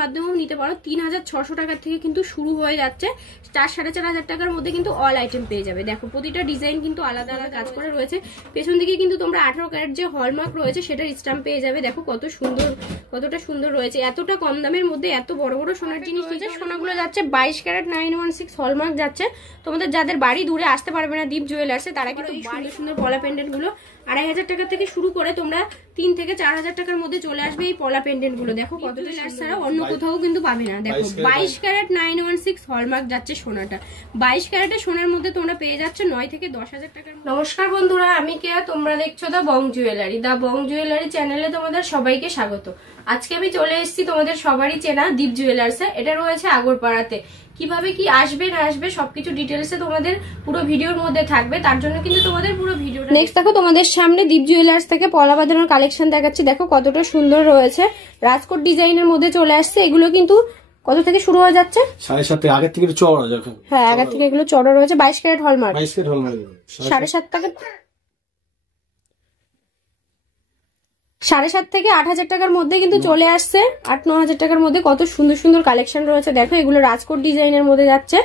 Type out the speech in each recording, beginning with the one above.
মাধ্যমেও নিতে পারো। 3600 টাকার থেকে কিন্তু শুরু হয়ে যাচ্ছে। 4-4.5 টাকার মধ্যে কিন্তু অল আইটেম পেয়ে যাবে। দেখো প্রতিটা ডিজাইন কিন্তু আলাদা আলাদা কাজ করে রয়েছে। পেছন দিকে কিন্তু তোমরা 18 ক্যারেট যে হলমার্ক রয়েছে সেটার স্ট্যাম্প পেয়ে যাবে। দেখো কতটা সুন্দর রয়েছে। এতটা কম দামের মধ্যে এত বড় বড় সোনার জিনিস রয়েছে। সোনাগুলো যাচ্ছে 22 ক্যারেট 916 হলমার্ক যাচ্ছে। তোমাদের যাদের বাড়ি দূরে আসতে পারবে না দীপ জুয়েলার্সে, তারা কিন্তু সুন্দর সুন্দর পলা পেন্ডেন্ট গুলো 2500 টাকা থেকে শুরু করে তোমরা 3 থেকে 4000 টাকার মধ্যে চলে আসবে এই পলা পেন্ডেন্ট গুলো। দেখো কতটা ছাড়া অন্য কোথাও কিন্তু পাবে না। দেখো 22 ক্যারেট 916 হলমার্ক যাচ্ছে সোনাটা। 22 ক্যারেটের সোনার মধ্যে তোমরা পেয়ে যাচ্ছ 9 থেকে 10,000 টাকার। নমস্কার বন্ধুরা, আমি কেয়া, তোমরা দেখছো দা বং জুয়েলারি। দা বং জুয়েলারি চ্যানেলে তোমাদের সবাইকে স্বাগত। আজকে আমি চলে এসেছি তোমাদের সবারই চেনা দীপ জুয়েলার্সে। এটা রয়েছে আগরপাড়াতে। কিভাবে কি আসবে না আসবে সবকিছু ডিটেলসে তোমাদের পুরো ভিডিওর মধ্যে থাকবে, তার জন্য কিন্তু তোমাদের পুরো ভিডিও। নেক্সট দেখো তোমাদের সামনে দীপ জুয়েলার্স থেকে পলা বাঁধানোর কালেকশন দেখাচ্ছি। দেখো কতটা সুন্দর রয়েছে, রাজকোট ডিজাইনের মধ্যে চলে আসছে। এগুলো কিন্তু কত থেকে শুরু হয়ে যাচ্ছে? 7.5 থেকে আগে থেকে চওড়া। হ্যাঁ, আগে থেকে এগুলো চওড়া রয়েছে। 22 ক্যারেট হলমার্ক। 22 ক্যারেট হলমার্ক 7.5 টাকা, 7.5 থেকে 8,000 টাকার মধ্যে কিন্তু চলে আসছে। 8-9,000 টাকার মধ্যে কত সুন্দর সুন্দর কালেকশন রয়েছে। দেখো এগুলো রাজকোট ডিজাইনের মধ্যে যাচ্ছে,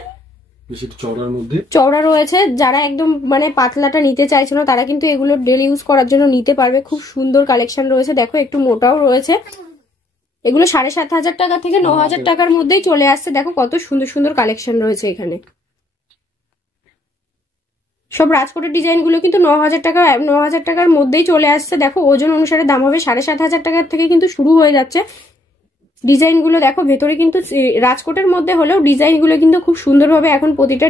চওড়া রয়েছে। যারা একদম মানে পাতলাটা নিতে চাইছো না তারা কিন্তু এগুলো ডেলি ইউজ করার জন্য নিতে পারবে। খুব সুন্দর কালেকশন রয়েছে। দেখো একটু মোটাও রয়েছে। এগুলো 7,500 টাকা থেকে 9,000 টাকার মধ্যেই চলে আসছে। দেখো কত সুন্দর সুন্দর কালেকশন রয়েছে এখানে। সব রাজকোটের ডিজাইন গুলো কিন্তু 9,000 টাকার মধ্যেই চলে আসছে। দেখো ওজন অনুসারে দাম হবে 7,500 টাকার থেকে কিন্তু শুরু হয়ে যাচ্ছে। ডিজাইন গুলো দেখো ভেতরে কিন্তু রাজকোটের মধ্যে হলেও ডিজাইন গুলো কিন্তু খুব সুন্দরভাবে এখন প্রতিটা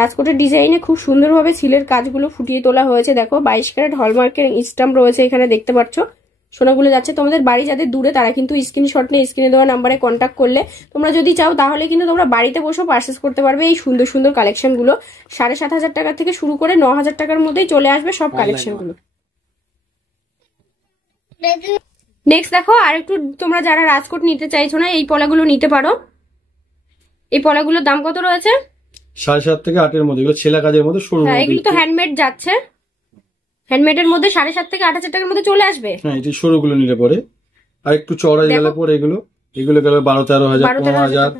রাজকোটের ডিজাইনে খুব সুন্দরভাবে সিলের কাজগুলো ফুটিয়ে তোলা হয়েছে। দেখো 22 ক্যারেট হলমার্কের স্ট্যাম্প রয়েছে এখানে দেখতে পাচ্ছ। সোনাগুলো যাচ্ছে। তোমাদের বাড়ি যাদের দূরে তারা কিন্তু স্ক্রিনশট নিয়ে স্ক্রিনে দেওয়া নাম্বারে কন্ট্যাক্ট করলে তোমরা যদি চাও তাহলে কিন্তু তোমরা বাড়িতে বসেও পারচেস করতে পারবে এই সুন্দর সুন্দর কালেকশন গুলো। 7,500 টাকা থেকে শুরু করে 9,000 টাকার মধ্যেই চলে আসবে সব কালেকশন গুলো। নেক্সট দেখো আর একটু তোমরা যারা রাজকোট নিতে চাইছো না এই পলাগুলো নিতে পারো। এই পলাগুলোর দাম কত রয়েছে? 7.5 থেকে 8 এর মধ্যে। এগুলো ছেলা কাজের মধ্যে সরু। হ্যাঁ, এগুলো তো হ্যান্ডমেড যাচ্ছে। হ্যান্ডমেডের মধ্যে 7.5 থেকে 8,000 টাকার মধ্যে চলে আসবে। হ্যাঁ, এই সরুগুলো নিলে পরে আর একটু চওড়া গেলে পরে এগুলো গেলে 12-13 হাজার 15,000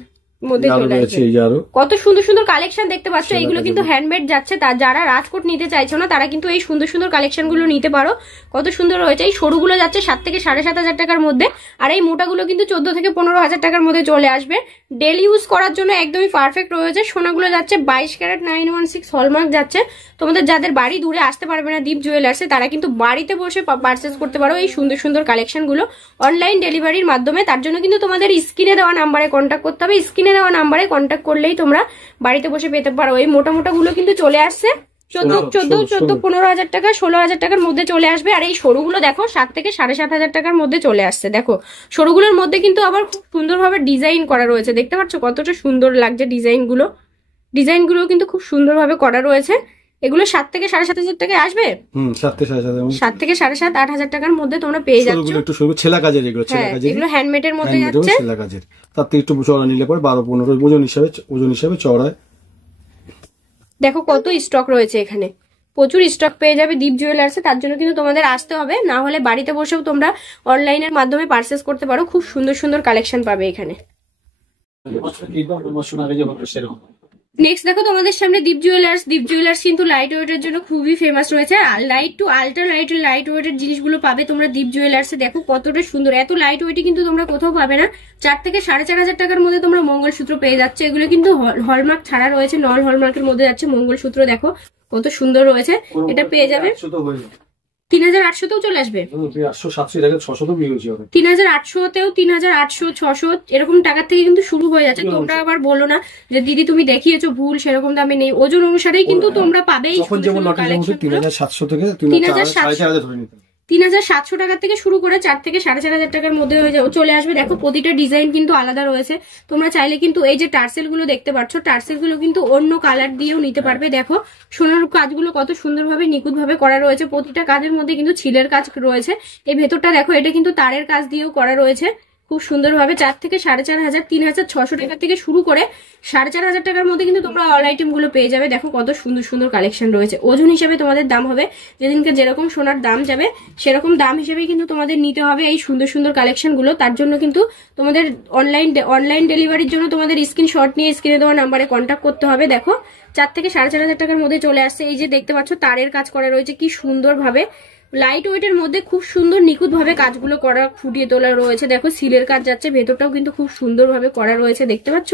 মধ্যে চলে আসবে। কত সুন্দর সুন্দর কালেকশন দেখতে পাচ্ছ। এগুলো কিন্তু হ্যান্ডমেড যাচ্ছে। যারা রাজকোট নিতে চাইছো না তারা কিন্তু এই সুন্দর সুন্দর কালেকশন গুলো নিতে পারো। কত সুন্দর রয়েছে। এই সরুগুলো যাচ্ছে 7 থেকে 7,500 টাকার মধ্যে, আর এই মোটাগুলো কিন্তু 14 থেকে 15,000 টাকার মধ্যে চলে আসবে। ডেলি ইউজ করার জন্য একদমই পারফেক্ট রয়েছে। সোনাগুলো যাচ্ছে 22 ক্যারেট 916 হলমার্ক যাচ্ছে। তোমাদের যাদের বাড়ি দূরে আসতে পারবে না দীপ জুয়েলার্সে তারা কিন্তু বাড়িতে বসে পারচেস করতে পারো এই সুন্দর সুন্দর কালেকশন গুলো অনলাইন ডেলিভারির মাধ্যমে। তার জন্য কিন্তু তোমাদের স্ক্রিনে দেওয়া নাম্বারে কন্ট্যাক্ট করতে হবে। স্ক্রিনে দেওয়া নাম্বারে কন্ট্যাক্ট করলেই তোমরা বাড়িতে বসে পেতে পারো। এই মোটা মোটা গুলো কিন্তু চলে আসছে 14-15,000 টাকা 16,000 টাকার মধ্যে চলে আসবে। আর এই সরুগুলো দেখো 7 থেকে 7,500 টাকার মধ্যে চলে আসছে। দেখো সরুগুলোর মধ্যে কিন্তু আবার খুব সুন্দরভাবে ডিজাইন করা রয়েছে। দেখতে পাচ্ছ কতটা সুন্দর লাগছে ডিজাইনগুলো কিন্তু খুব সুন্দরভাবে করা রয়েছে। এগুলো 7 থেকে 7,500 টাকায় আসবে। 7 থেকে 7,500-8,000 টাকার মধ্যে তোমরা পেয়ে যাচ্ছ। একটু সরু ছেলা কাজের এগুলো হ্যান্ডমেডের মধ্যে যাচ্ছে। ছেলা কাজের তার থেকে একটু চওড়া নিলে পরে 12-15 ওজন হিসাবে চওড়ায়। দেখো কত স্টক রয়েছে এখানে, প্রচুর স্টক পেয়ে যাবে দীপ জুয়েলার্সে। তার জন্য কিন্তু তোমাদের আসতে হবে, না হলে বাড়িতে বসেও তোমরা অনলাইনের মাধ্যমে পারচেস করতে পারো। খুব সুন্দর সুন্দর কালেকশন পাবে এখানে। নেক্সট দেখো তোমাদের সামনে দীপ জুয়েলার্স কিন্তু লাইট ওয়েটের জন্য খুবই ফেমাস রয়েছে। লাইট টু আল্ট্রা লাইট ওয়েটের জিনিসগুলো পাবে তোমরা দীপ জুয়েলার্সে। দেখো কতটা সুন্দর, এত লাইট ওয়েটে কিন্তু তোমরা কোথাও পাবে না। 4 থেকে 4,500 টাকার মধ্যে তোমরা মঙ্গলসূত্র পেয়ে যাচ্ছে। এগুলো কিন্তু হলমার্ক ছাড়া রয়েছে, নল হলমার্কের মধ্যে যাচ্ছে মঙ্গলসূত্র। দেখো কত সুন্দর রয়েছে। এটা পেয়ে যাবে 3,800তেও চলে আসবে। 3,800তেও 3,800-600 এরকম টাকার থেকে কিন্তু শুরু হয়ে যাচ্ছে। তোমরা আবার বলো না যে দিদি তুমি দেখিয়েছো ভুল, সেরকম দামে নেই। ওজন অনুসারেই কিন্তু তোমরা পাবে। 3,700 থেকে 3,700 টাকা থেকে শুরু করে 4 থেকে 4,500 টাকার মধ্যে চলে আসবে। দেখো প্রতিটা ডিজাইন কিন্তু আলাদা রয়েছে। তোমরা চাইলে কিন্তু এই যে টার্সেল গুলো দেখতে পাচ্ছ, টার্সেল গুলো কিন্তু অন্য কালার দিয়েও নিতে পারবে। দেখো সোনার কাজগুলো কত সুন্দরভাবে নিখুঁত ভাবে করা রয়েছে। প্রতিটা কাজের মধ্যে কিন্তু ছিলের কাজ রয়েছে। এই ভেতরটা দেখো, এটা কিন্তু তারের কাজ দিয়েও করা রয়েছে। খুব সুন্দরভাবে 4 থেকে 4,500 3,600 টাকা থেকে শুরু করে 4,500 টাকার মধ্যে কিন্তু তোমরা অল আইটেম গুলো পেয়ে যাবে। দেখো কত সুন্দর সুন্দর কালেকশন রয়েছে। ওজন হিসেবে তোমাদের দাম হবে, যেদিনকে যেরকম সোনার দাম যাবে সেরকম দাম হিসেবেই কিন্তু তোমাদের নিতে হবে এই সুন্দর সুন্দর কালেকশন গুলো। তার জন্য কিন্তু তোমাদের অনলাইন ডেলিভারির জন্য তোমাদের স্ক্রিনশট নিয়ে স্ক্রিনে দেওয়া নাম্বারে কন্ট্যাক্ট করতে হবে। দেখো 4 থেকে 4,500 টাকার মধ্যে চলে আসছে। এই যে দেখতে পাচ্ছ তারের কাজ করা রয়েছে কি সুন্দরভাবে, লাইট ওয়েটের মধ্যে খুব সুন্দর নিখুঁত ভাবে কাজগুলো করা, ফুটিয়ে তোলা রয়েছে। দেখো সিলের কাজ যাচ্ছে, ভেতরটাও কিন্তু খুব সুন্দরভাবে করা রয়েছে দেখতে পাচ্ছ।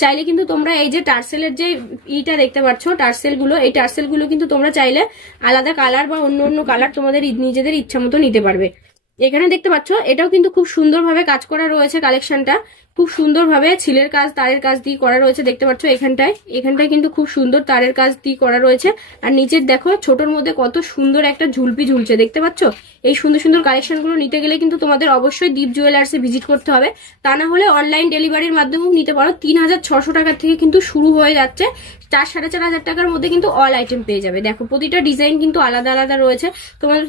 চাইলে কিন্তু তোমরা এই যে টার্সেলের যে ইটা দেখতে পাচ্ছ, টার্সেল গুলো, এই টার্সেল গুলো কিন্তু তোমরা চাইলে আলাদা কালার বা অন্য অন্য কালার তোমাদের নিজেদের ইচ্ছা মতো নিতে পারবে। এখানে দেখতে পাচ্ছ এটাও কিন্তু খুব সুন্দরভাবে কাজ করা রয়েছে। কালেকশনটা খুব সুন্দরভাবে ছিলের কাজ, তারের কাজ দিয়ে করা রয়েছে দেখতে পাচ্ছ। এখানটায় কিন্তু খুব সুন্দর তারের কাজ দিয়ে করা রয়েছে। আর নিচের দেখো ছোটর মধ্যে কত সুন্দর একটা ঝুলপি ঝুলছে দেখতে পাচ্ছ। এই সুন্দর সুন্দর কালেকশন গুলো নিতে গেলে কিন্তু তোমাদের অবশ্যই দীপ জুয়েলার্সে ভিজিট করতে হবে। তা না হলে অনলাইন ডেলিভারির মাধ্যমেও নিতে পারো। 3,600 টাকা থেকে কিন্তু শুরু হয়ে যাচ্ছে। 4,500 টাকার মধ্যে কিন্তু অল আইটেম পেয়ে যাবে। দেখো প্রতিটা ডিজাইন কিন্তু আলাদা আলাদা রয়েছে।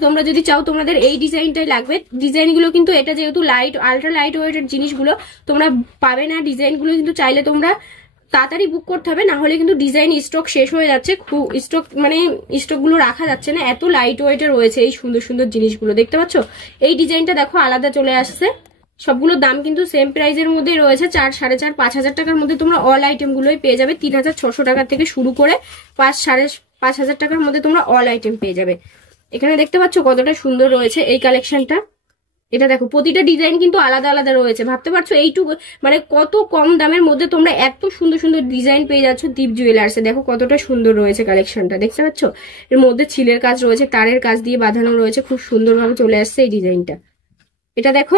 তোমরা যদি চাও তোমাদের এই ডিজাইনটাই লাগবে, ডিজাইনগুলো কিন্তু এটা যেহেতু আলট্রা লাইট ওয়েটের জিনিসগুলো তোমরা পাবে না। ডিজাইনগুলো কিন্তু চাইলে তোমরা তাড়াতাড়ি বুক করতে হবে, না হলে কিন্তু ডিজাইন স্টক শেষ হয়ে যাচ্ছে। স্টক গুলো রাখা যাচ্ছে না, এত লাইট ওয়েটের রয়েছে এই সুন্দর সুন্দর জিনিসগুলো দেখতে পাচ্ছ। এই ডিজাইনটা দেখো আলাদা চলে আসছে। সবগুলোর দাম কিন্তু সেম প্রাইজের মধ্যে রয়েছে। 4, 4.5, 5,000 টাকার মধ্যে তোমরা অল আইটেম গুলোই পেয়ে যাবে। 3,600 টাকা থেকে শুরু করে 5, 5,500 টাকার মধ্যে তোমরা অল আইটেম পেয়ে যাবে। এখানে দেখতে পাচ্ছ কতটা সুন্দর রয়েছে এই কালেকশনটা। এটা দেখো প্রতিটা ডিজাইন কিন্তু আলাদা আলাদা রয়েছে। ভাবতে পারছো এইটুকু মানে কত কম দামের মধ্যে তোমরা এত সুন্দর সুন্দর ডিজাইন পেয়ে যাচ্ছ দীপ জুয়েলার্সে। দেখো কতটা সুন্দর রয়েছে কালেকশনটা দেখতে পাচ্ছ। এর মধ্যে ছিলের কাজ রয়েছে, তারের কাজ দিয়ে বাঁধানো রয়েছে, খুব সুন্দরভাবে চলে আসছে এই ডিজাইনটা। এটা দেখো,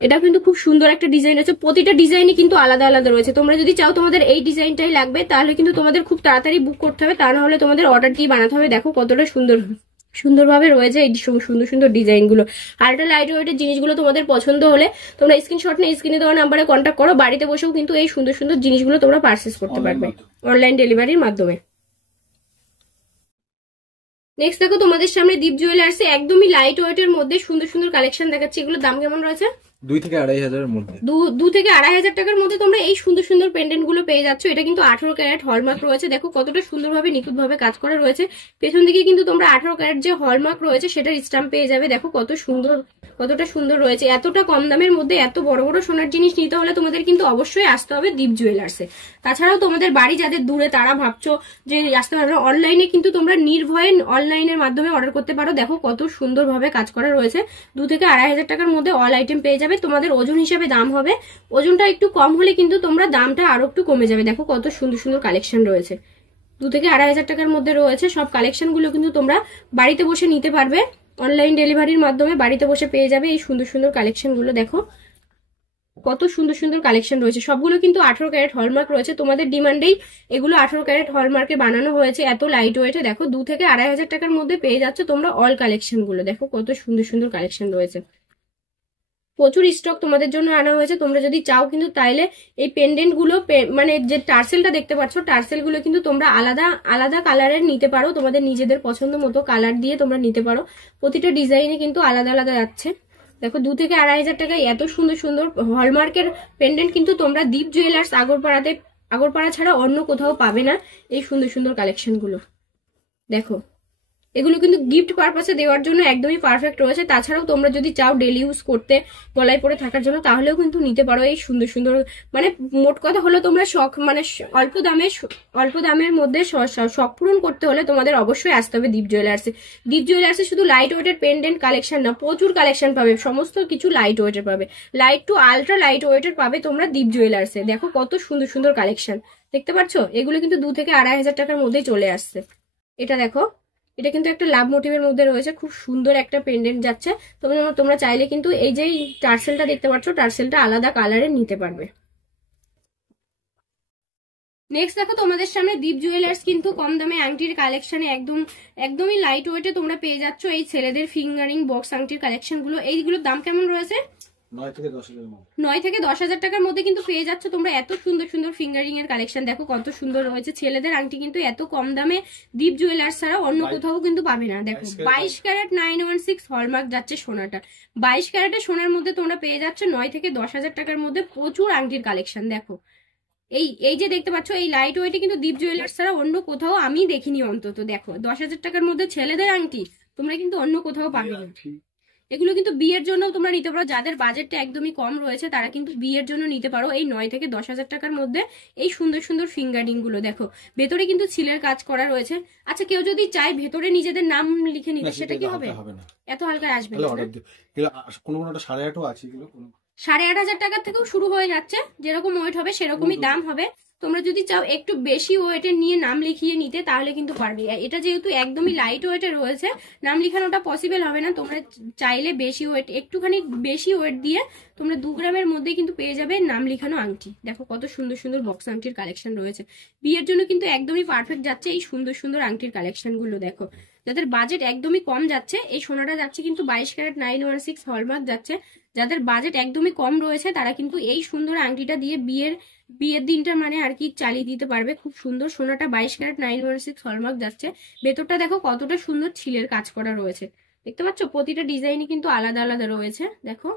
এটা কিন্তু খুব সুন্দর একটা ডিজাইন আছে। প্রতিটা ডিজাইনই কিন্তু আলাদা আলাদা রয়েছে। তোমরা যদি চাও তোমাদের এই ডিজাইনটাই লাগবে তাহলে কিন্তু তোমাদের খুব তাড়াতাড়ি বুক করতে হবে, তা না হলে তোমাদের অর্ডার দিয়ে বানাতে হবে। দেখো কতটা সুন্দরভাবে রয়েছে এই সুন্দর সুন্দর ডিজাইন গুলো। আলট্রা লাইট ওয়েটের জিনিসগুলো তোমাদের পছন্দ হলে তোমরা স্ক্রিনশট নিয়ে স্ক্রিনে দেওয়া নাম্বারে কন্ট্যাক্ট করো। বাড়িতে বসেও কিন্তু এই সুন্দর সুন্দর জিনিসগুলো তোমরা পারচেস করতে পারবে অনলাইন ডেলিভারির মাধ্যমে। নেক্সট দেখো তোমাদের সামনে দীপ জুয়েলার্সে একদমই লাইট ওয়েটের মধ্যে সুন্দর সুন্দর কালেকশন দেখাচ্ছি। এগুলোর দাম কেমন রয়েছে? 2 থেকে 2,500 এর মধ্যে, 2 থেকে 2,500 টাকার মধ্যে তোমরা এই সুন্দর সুন্দর পেন্ডেন্ট গুলো পেয়ে যাচ্ছ। এটা কিন্তু 18 ক্যারেট হলমার্ক রয়েছে। দেখো কতটা সুন্দরভাবে নিখুঁত ভাবে কাজ করা রয়েছে। পেছন দিকে কিন্তু তোমরা 18 ক্যারেট যে হলমার্ক রয়েছে সেটার স্ট্যাম্প পেয়ে যাবে। দেখো কতটা সুন্দর রয়েছে। এতটা কম দামের মধ্যে এত বড় বড় সোনার জিনিস নিতে হলে তোমাদের কিন্তু অবশ্যই আসতে হবে দীপ জুয়েলার্সে। তাছাড়াও তোমাদের বাড়ি যাদের দূরে তারা ভাবছো যে আসতে পারবে, অনলাইনে কিন্তু তোমরা নির্ভয়ে অনলাইনের মাধ্যমে অর্ডার করতে পারো। দেখো কত সুন্দরভাবে কাজ করা রয়েছে। 2 থেকে 2,500 টাকার মধ্যে অল আইটেম পেয়ে যাবে। তোমাদের ওজন হিসাবে দাম হবে, ওজনটা একটু কম হলে কিন্তু তোমরা দামটা আরো একটু কমে যাবে। দেখো কত সুন্দর সুন্দর কালেকশন রয়েছে। 2 থেকে 2,500 টাকার মধ্যে রয়েছে সব কালেকশন গুলো কিন্তু তোমরা বাড়িতে বসে নিতে পারবে। অনলাইন ডেলিভারির মাধ্যমে বাড়িতে বসে পেয়ে যাবে এই সুন্দর সুন্দর কালেকশন গুলো। দেখো কত সুন্দর সুন্দর কালেকশন রয়েছে। সবগুলো কিন্তু 18 ক্যারেট হলমার্ক রয়েছে। তোমাদের ডিমান্ডেই এগুলো 18 ক্যারেট হলমার্কে বানানো হয়েছে, এত লাইট ওয়েটে। দেখো 2 থেকে 2,500 টাকার মধ্যে পেয়ে যাচ্ছ তোমরা অল কালেকশন গুলো। দেখো কত সুন্দর সুন্দর কালেকশন রয়েছে। প্রচুর স্টক তোমাদের জন্য আনা হয়েছে। তোমরা যদি চাও কিন্তু তাইলে এই পেন্ডেন্ট গুলো মানে যে টার্সেলটা দেখতে পাচ্ছ, টার্সেল গুলো কিন্তু তোমরা আলাদা আলাদা কালারের নিতে পারো। তোমাদের নিজেদের পছন্দ মতো কালার দিয়ে তোমরা নিতে পারো। প্রতিটা ডিজাইনে কিন্তু আলাদা আলাদা যাচ্ছে। দেখো 2 থেকে 2,500 টাকায় এত সুন্দর সুন্দর হলমার্কের পেন্ডেন্ট কিন্তু তোমরা দীপ জুয়েলার্স আগরপাড়া ছাড়া অন্য কোথাও পাবে না এই সুন্দর সুন্দর কালেকশন গুলো। দেখো এগুলো কিন্তু গিফট পারপাসে দেওয়ার জন্য একদমই পারফেক্ট রয়েছে। তাছাড়াও তোমরা যদি চাও ডেলি ইউজ করতে, গলায় পরে থাকার জন্য, তাহলেও কিন্তু নিতে পারো এই সুন্দর সুন্দর। মানে মোট কথা হলো তোমরা শখ মানে অল্প দামের মধ্যে শখ পূরণ করতে হলে তোমাদের অবশ্যই আসতে হবে দীপ জুয়েলার্সে। দীপ জুয়েলার্সে শুধু লাইট ওয়েটের পেন্ডেন্ট কালেকশন না, প্রচুর কালেকশন পাবে। সমস্ত কিছু লাইট ওয়েটের পাবে, লাইট টু আলট্রা লাইট ওয়েটের পাবে তোমরা দীপ জুয়েলার্সে। দেখো কত সুন্দর সুন্দর কালেকশন দেখতে পাচ্ছ। এগুলো কিন্তু 2 থেকে 2,500 টাকার মধ্যেই চলে আসছে। এটা দেখো, এটা কিন্তু একটা লাভ মোটিভের মধ্যে রয়েছে, খুব সুন্দর একটা পেন্ডেন্ট যাচ্ছে। তোমরা চাইলে কিন্তু এই যে টার্সেলটা দেখতে পাচ্ছ, টার্সেলটা আলাদা কালারে নিতে পারবে। নেক্সট দেখো তোমাদের সামনে দীপ জুয়েলার্স কিন্তু কম দামে আংটির কালেকশনে একদমই লাইট ওয়েটে তোমরা পেয়ে যাচ্ছ এই ছেলেদের ফিঙ্গারিং বক্স আংটির কালেকশন গুলো। এইগুলোর দাম কেমন রয়েছে? 9 থেকে 10,000 মধ্যে। 9 থেকে 10,000 টাকার মধ্যে কিন্তু পেয়ে যাচ্ছ তোমরা এত সুন্দর সুন্দর ফিঙ্গারিং এর কালেকশন। দেখো কত সুন্দর রয়েছে। ছেলেদের আংটি কিন্তু এত কম দামে দীপ জুয়েলার্স ছাড়া অন্য কোথাও কিন্তু পাবে না। দেখো 22 ক্যারেট 916 হলমার্ক যাচ্ছে সোনাটা। 22 ক্যারেটের সোনার মধ্যে তোমরা পেয়ে যাচ্ছ 9 থেকে 10,000 টাকার মধ্যে প্রচুর আংটির কালেকশন। দেখো এই যে দেখতে পাচ্ছ এই লাইট ওয়েটে কিন্তু দীপ জুয়েলার্স ছাড়া অন্য কোথাও আমি দেখিনি অন্তত। দেখো 10,000 টাকার মধ্যে ছেলেদের আংটি তোমরা কিন্তু অন্য কোথাও পাবে না। এগুলো কিন্তু বিয়ের জন্য তোমরা নিতে পারো। যাদের বাজেটটা একদমই কম রয়েছে তারা কিন্তু বিয়ের জন্য নিতে পারো এই 9 থেকে 10,000 টাকার মধ্যে এই সুন্দর সুন্দর ফিঙ্গারিং গুলো। দেখো ভেতরে কিন্তু ছিলের কাজ করা রয়েছে। আচ্ছা কেউ যদি চায় ভেতরে নিজেদের নাম লিখে নিতে সেটা কি হবে? এত হালকা আসবে না। কোনো কোনোটা 8.5 আছে, এগুলো 8,500 টাকা থেকেও শুরু হয়ে যাচ্ছে। যেরকম ওয়েট হবে সেরকমই দাম হবে। তোমরা যদি চাও একটু বেশি ওয়েটের নিয়ে নাম লিখিয়ে নিতে তাহলে কিন্তু পারবে। এটা যেহেতু একদমই লাইট ওয়েটে রয়েছে নাম লিখানোটা পসিবল হবে না। তোমরা চাইলে বেশি ওয়েট একটুখানি বেশি ওয়েট দিয়ে তোমরা 2 গ্রামের মধ্যে কিন্তু পেয়ে যাবে নাম লিখানো আংটি। দেখো কত সুন্দর সুন্দর বক্স আংটির কালেকশন রয়েছে। বিয়ের জন্য কিন্তু একদমই পারফেক্ট যাচ্ছে এই সুন্দর সুন্দর আংটির কালেকশন গুলো। দেখো যাদের বাজেট একদমই কম যাচ্ছে এই সোনাটা যাচ্ছে কিন্তু 22 ক্যারেট 916 হলমার্ক যাচ্ছে। যাদের বাজেট একদমই কম রয়েছে তারা কিন্তু এই সুন্দর আংটিটা দিয়ে বিয়ের দিনটা মানে আর কি চালিয়ে দিতে পারবে। খুব সুন্দর সোনাটা 22 ক্যারেট 916 হলমার্ক যাচ্ছে। ভেতরটা দেখো কতটা সুন্দর ছিলের কাজ করা রয়েছে। দেখতে পাচ্ছ প্রতিটা ডিজাইনই কিন্তু আলাদা আলাদা রয়েছে। দেখো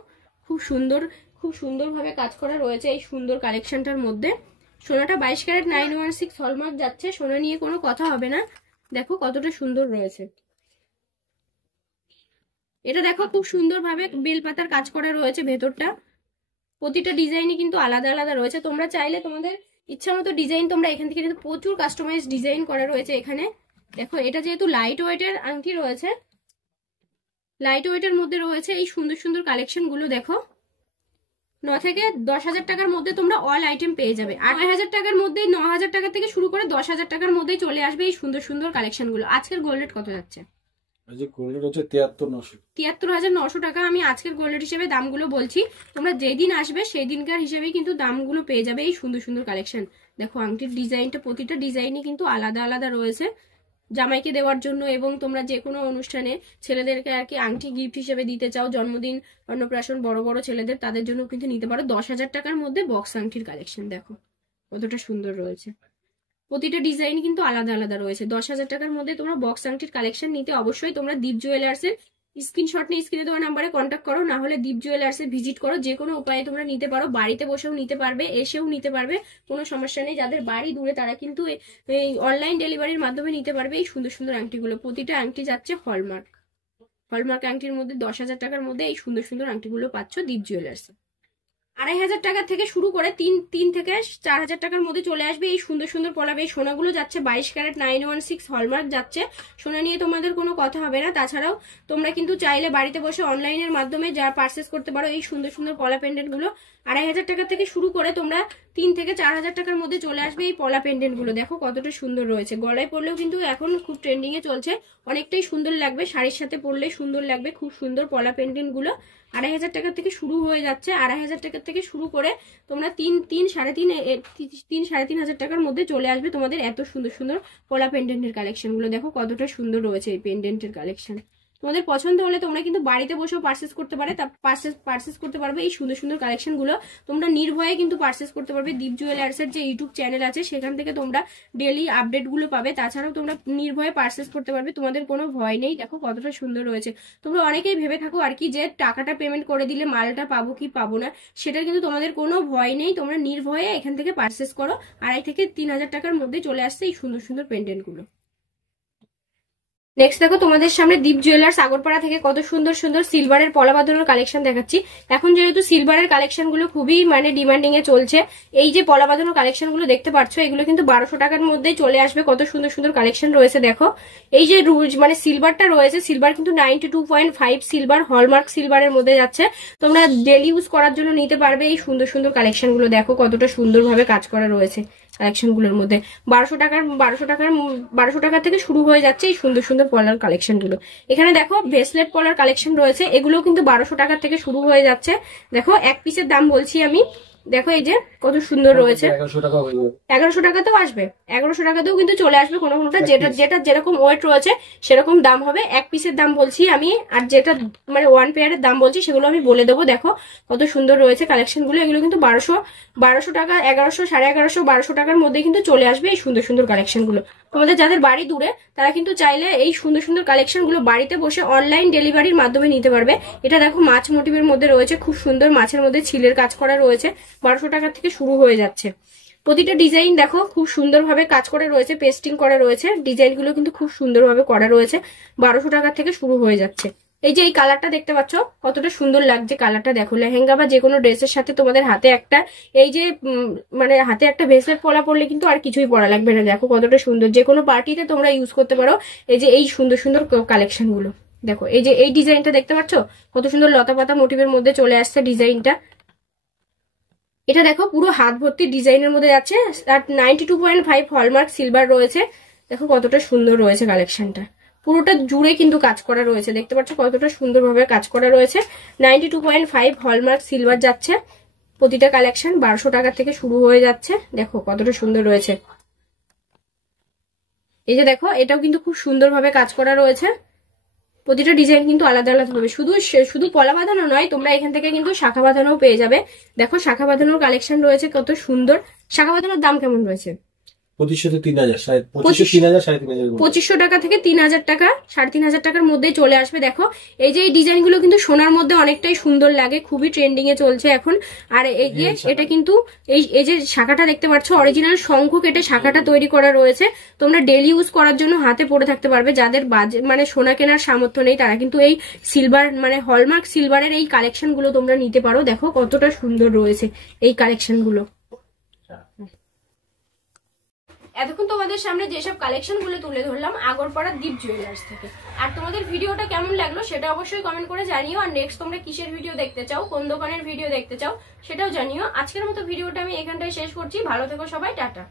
খুব সুন্দরভাবে কাজ করা রয়েছে এই সুন্দর কালেকশনটার মধ্যে। সোনাটা 22 ক্যারেট 916 হলমার্ক যাচ্ছে। সোনা নিয়ে কোনো কথা হবে না। দেখো কতটা সুন্দর রয়েছে। এটা দেখো খুব সুন্দরভাবে বেলপাতার কাজ করা রয়েছে ভেতরটা। প্রতিটা ডিজাইনই কিন্তু আলাদা আলাদা রয়েছে। তোমরা চাইলে তোমাদের ইচ্ছা মতো ডিজাইন তোমরা এখান থেকে কিন্তু প্রচুর কাস্টমাইজ ডিজাইন করা রয়েছে এখানে। দেখো এটা যেহেতু লাইট ওয়েটের আংটি রয়েছে, লাইট ওয়েটের মধ্যে রয়েছে এই সুন্দর সুন্দর কালেকশন গুলো। দেখো 9 থেকে 10,000 টাকার মধ্যে তোমরা অল আইটেম পেয়ে যাবে। 8,000 টাকার মধ্যে 9,000 টাকা থেকে শুরু করে 10,000 টাকার মধ্যেই চলে আসবে এই সুন্দর সুন্দর কালেকশন গুলো। আজকের গোল্ড রেট কত যাচ্ছে? আজকে গোল্ড রেট হচ্ছে 73,900। 73,900 টাকা। আমি আজকের গোল্ড রেট হিসেবে দামগুলো বলছি। তোমরা যেদিন আসবে সেই দিনকার হিসেবেই কিন্তু দামগুলো পেয়ে যাবে এই সুন্দর সুন্দর কালেকশন। দেখো আংটির ডিজাইনটা প্রতিটা ডিজাইনই কিন্তু আলাদা আলাদা রয়েছে জামাইকে দেওয়ার জন্য, এবং তোমরা যে কোনো অনুষ্ঠানে ছেলেদেরকে আর কি আংটি গিফট হিসেবে দিতে চাও, জন্মদিন অন্নপ্রাশন বড় বড় ছেলেদের তাদের জন্য কিন্তু নিতে পারো। 10,000 টাকার মধ্যে বক্স আংটির কালেকশন দেখো কতটা সুন্দর রয়েছে। প্রতিটা ডিজাইন কিন্তু আলাদা আলাদা রয়েছে। 10,000 টাকার মধ্যে তোমরা বক্স আংটির কালেকশন নিতে অবশ্যই তোমরা দীপ জুয়েলার্সের স্ক্রিনশট নিয়ে স্ক্রিনে দেওয়া নাম্বারে কন্ট্যাক্ট করো, না হলে দীপ জুয়েলার্সে ভিজিট করো। যে কোনো উপায়ে তোমরা নিতে পারো। বাড়িতে বসেও নিতে পারবে, এসেও নিতে পারবে, কোনো সমস্যা নেই। যাদের বাড়ি দূরে তারা কিন্তু এই অনলাইন ডেলিভারির মাধ্যমে নিতে পারবে এই সুন্দর সুন্দর আংটিগুলো। প্রতিটা আংটি যাচ্ছে হলমার্ক আংটির মধ্যে। 10,000 টাকার মধ্যে এই সুন্দর সুন্দর আংটিগুলো পাচ্ছ দীপ জুয়েলার্সে। 2,500 টাকা থেকে শুরু করে 3 থেকে 4,000 টাকার মধ্যে চলে আসবে এই সুন্দর সুন্দর পলাবে। এই সোনাগুলো যাচ্ছে 22 ক্যারেট 916 হলমার্ক যাচ্ছে। সোনা নিয়ে তোমাদের কোনো কথা হবে না। তাছাড়াও তোমরা কিন্তু চাইলে বাড়িতে বসে অনলাইনের মাধ্যমে যা পারচেস করতে পারো এই সুন্দর সুন্দর পলা পেন্ডেন্ট গুলো। 2,500 টাকা থেকে শুরু করে তোমরা 3 থেকে 4,000 টাকার মধ্যে চলে আসবে এই পলা পেন্ডেন্ট গুলো। দেখো কতটা সুন্দর রয়েছে। গলায় পরলেও কিন্তু এখন খুব ট্রেন্ডিং এ চলছে, অনেকটাই সুন্দর লাগবে। শাড়ির সাথে পরলে সুন্দর লাগবে। খুব সুন্দর পলা পেন্ডেন্ট গুলো 2,500 টাকা থেকে শুরু হয়ে যাচ্ছে। 2,500 টাকা থেকে শুরু করে তোমরা 3,500 টাকার মধ্যে চলে আসবে তোমাদের এত সুন্দর সুন্দর পলা পেন্ডেন্টের কালেকশন গুলো। দেখো কতটা সুন্দর রয়েছে এই পেন্ডেন্টের কালেকশন। তোমাদের পছন্দ হলে তোমরা কিন্তু বাড়িতে বসেও পারচেস করতে পারে, পারচেস করতে পারবে এই সুন্দর সুন্দর কালেকশন গুলো। তোমরা নির্ভয়ে কিন্তু পারচেস করতে পারবে। দীপ জুয়েলার্সের যে ইউটিউব চ্যানেল আছে সেখান থেকে তোমরা ডেইলি আপডেট গুলো পাবে। তাছাড়াও তোমরা নির্ভয়ে পারচেস করতে পারবে, তোমাদের কোনো ভয় নেই। দেখো কতটা সুন্দর রয়েছে। তোমরা অনেকেই ভেবে থাকো আর কি যে টাকাটা পেমেন্ট করে দিলে মালটা পাবো কি পাবো না, সেটা কিন্তু তোমাদের কোনো ভয় নেই। তোমরা নির্ভয়ে এখান থেকে পারচেস করো। 2,500 থেকে 3,000 টাকার মধ্যে চলে আসছে এই সুন্দর সুন্দর পেন্ডেন্ট গুলো। নেক্সট দেখো তোমাদের সামনে দীপ জুয়েলার্স আগরপাড়া থেকে কত সুন্দর সুন্দর সিলভারের পলা বাঁধানোর কালেকশন দেখাচ্ছি। এখন যেহেতু সিলভারের কালেকশন গুলো খুবই মানে ডিমান্ডিং এ চলছে, এই যে পলা বাঁধানোর কালেকশন গুলো দেখতে পাচ্ছ এগুলো কিন্তু 1200 টাকার মধ্যেই চলে আসবে। কত সুন্দর সুন্দর কালেকশন রয়েছে। দেখো এই যে মানে সিলভারটা রয়েছে, সিলভার কিন্তু 92.5 সিলভার হলমার্ক সিলভারের মধ্যে যাচ্ছে। তোমরা ডেলি ইউজ করার জন্য নিতে পারবে এই সুন্দর সুন্দর কালেকশন গুলো। দেখো কতটা সুন্দরভাবে কাজ করা রয়েছে কালেকশন গুলোর মধ্যে। 1200 টাকা থেকে শুরু হয়ে যাচ্ছে এই সুন্দর সুন্দর পলার কালেকশন গুলো। এখানে দেখো ব্রেসলেট পলার কালেকশন রয়েছে, এগুলো কিন্তু 1200 টাকা থেকে শুরু হয়ে যাচ্ছে। দেখো এক পিসের দাম বলছি আমি, দেখো এই যে কত সুন্দর রয়েছে। 1100 টাকা হয়ে যাবে। 1100 টাকাতেও আসবে, 1100 টাকাতেও কিন্তু চলে আসবে। কোনো কোনোটা যেটা যেরকম ওয়েট রয়েছে সেরকম দাম হবে। এক পিসের দাম বলছি আমি, আর যেটা মানে ওয়ান পেয়ারের দাম বলছি সেগুলো আমি বলে দেবো। দেখো কত সুন্দর রয়েছে কালেকশন গুলো। এগুলো কিন্তু 1200 টাকা, 1100, 1150, 1200 টাকার মধ্যে কিন্তু চলে আসবে এই সুন্দর সুন্দর কালেকশন গুলো। তোমাদের যাদের বাড়ি দূরে তারা কিন্তু চাইলে এই সুন্দর সুন্দর কালেকশন গুলো বাড়িতে বসে অনলাইন ডেলিভারির মাধ্যমে নিতে পারবে। এটা দেখো মাছ মোটিভের মধ্যে রয়েছে, খুব সুন্দর মাছের মধ্যে ছিলের কাজ করা রয়েছে। 1200 টাকা থেকে শুরু হয়ে যাচ্ছে। প্রতিটা ডিজাইন দেখো খুব সুন্দরভাবে কাজ করে রয়েছে, পেস্টিং করা রয়েছে। ডিজাইন গুলো কিন্তু খুব সুন্দরভাবে করা রয়েছে। 1200 টাকা থেকে শুরু হয়ে যাচ্ছে। এই যে এই কালারটা দেখতে পাচ্ছ কতটা সুন্দর লাগছে কালারটা। দেখো লেহেঙ্গা বা যে কোনো ড্রেসের সাথে তোমাদের হাতে একটা এই যে মানে হাতে একটা ভেসলেট পলা পরলে কিন্তু আর কিছুই পরা লাগবে না। দেখো কতটা সুন্দর, যে কোনো পার্টিতে তোমরা ইউজ করতে পারো এই যে এই সুন্দর সুন্দর কালেকশন গুলো। দেখো এই যে এই ডিজাইনটা দেখতে পাচ্ছ কত সুন্দর লতা পাতা মোটিভের মধ্যে চলে আসছে ডিজাইনটা। এটা দেখো পুরো হাত ভর্তি ডিজাইনের মধ্যে যাচ্ছে। আর 92.5 হলমার্ক সিলভার রয়েছে। দেখো কতটা সুন্দর রয়েছে কালেকশনটা, পুরোটা জুড়ে কিন্তু কাজ করা রয়েছে। দেখতে পাচ্ছ কতটা সুন্দরভাবে কাজ করা রয়েছে। 92.5 হলমার্ক সিলভার যাচ্ছে প্রতিটা কালেকশন। 1200 টাকা থেকে শুরু হয়ে যাচ্ছে। দেখো কতটা সুন্দর রয়েছে। এই যে দেখো এটাও কিন্তু খুব সুন্দরভাবে কাজ করা রয়েছে। প্রতিটা ডিজাইন কিন্তু আলাদা আলাদা হবে। শুধু পলা বাঁধানো নয়, তোমরা এখান থেকে কিন্তু শাখা বাঁধানোও পেয়ে যাবে। দেখো শাখা বাঁধানোর কালেকশন রয়েছে কত সুন্দর। শাখা বাঁধানোর দাম কেমন রয়েছে? 2500 থেকে 3000, 2500, 3000, 3500। 2500 টাকা থেকে 3000 টাকা, 3500 টাকার মধ্যে চলে আসবে। দেখো এই যে এই ডিজাইনগুলো কিন্তু সোনার মধ্যে অনেকটাই সুন্দর লাগে, খুবই ট্রেন্ডিং এ চলছে এখন। আর এই যে এটা কিন্তু এই যে শাখাটা দেখতে পাচ্ছ অরিজিনাল শঙ্খ কেটে শাখাটা তৈরি করা রয়েছে। তোমরা ডেলি ইউজ করার জন্য হাতে পরে থাকতে পারবে। যাদের মানে সোনা কেনার সামর্থ্য নেই তারা কিন্তু এই সিলভার মানে হলমার্ক সিলভারের এই কালেকশন গুলো তোমরা নিতে পারো। দেখো কতটা সুন্দর রয়েছে এই কালেকশন গুলো। এতক্ষণ তোমাদের সামনে যেসব কালেকশন গুলো তুলে ধরলাম আগরপাড়া দীপ জুয়েলার্স থেকে। আর তোমাদের ভিডিওটা কেমন লাগলো সেটা অবশ্যই কমেন্ট করে জানিও। আর নেক্সট তোমরা কিসের ভিডিও দেখতে চাও, কোন দোকানের ভিডিও দেখতে চাও সেটাও জানিও। আজকের মতো ভিডিওটা আমি এখানটায় শেষ করছি। ভালো থেকো সবাই, টাটা।